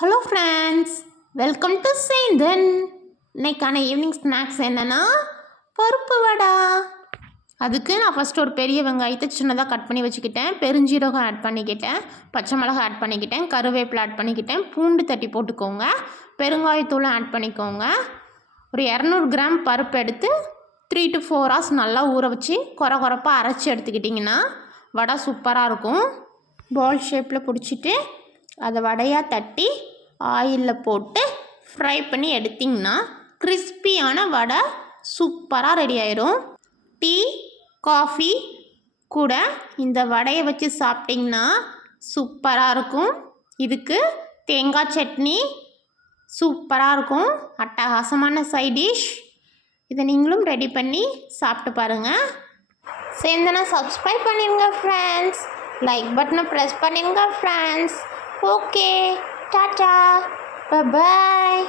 Hello friends, welcome to Senthan. இன்னைக்கான evening snacks என்னென்னா பருப்பு வடை. அதுக்கு நான் ஃபஸ்ட்டு ஒரு பெரிய வெங்காயத்தை சின்னதாக கட் பண்ணி வச்சுக்கிட்டேன். பெருஞ்சீரகம் ஆட் பண்ணிக்கிட்டேன், பச்சை மிளகாய் ஆட் பண்ணிக்கிட்டேன், கருவேப்பிலை ஆட் பண்ணிக்கிட்டேன், பூண்டு தட்டி போட்டுக்கோங்க, பெருங்காயத்தூளை ஆட் பண்ணிக்கோங்க. ஒரு 200 கிராம் பருப்பு எடுத்து 3 to 4 hours நல்லா ஊற வச்சு கொரப்பாக அரைச்சி எடுத்துக்கிட்டிங்கன்னா வடை சூப்பராக இருக்கும். பால் ஷேப்பில் பிடிச்சிட்டு அதை வடையாக தட்டி ஆயிலில் போட்டு ஃப்ரை பண்ணி எடுத்திங்கன்னா கிறிஸ்பியான வடை சூப்பராக ரெடி ஆயிரும். டீ காஃபி கூட இந்த வடையை வச்சு சாப்பிட்டிங்கன்னா சூப்பராக இருக்கும். இதுக்கு தேங்காய் சட்னி சூப்பராக இருக்கும். அட்டகாசமான சைட் டிஷ். இதை நீங்களும் ரெடி பண்ணி சாப்பிட்டு பாருங்கள். சேர்ந்தனா சப்ஸ்கிரைப் பண்ணிடுங்க ஃப்ரெண்ட்ஸ். லைக் பட்டனை ப்ரெஸ் பண்ணிடுங்க friends. Okay, tata, bye bye.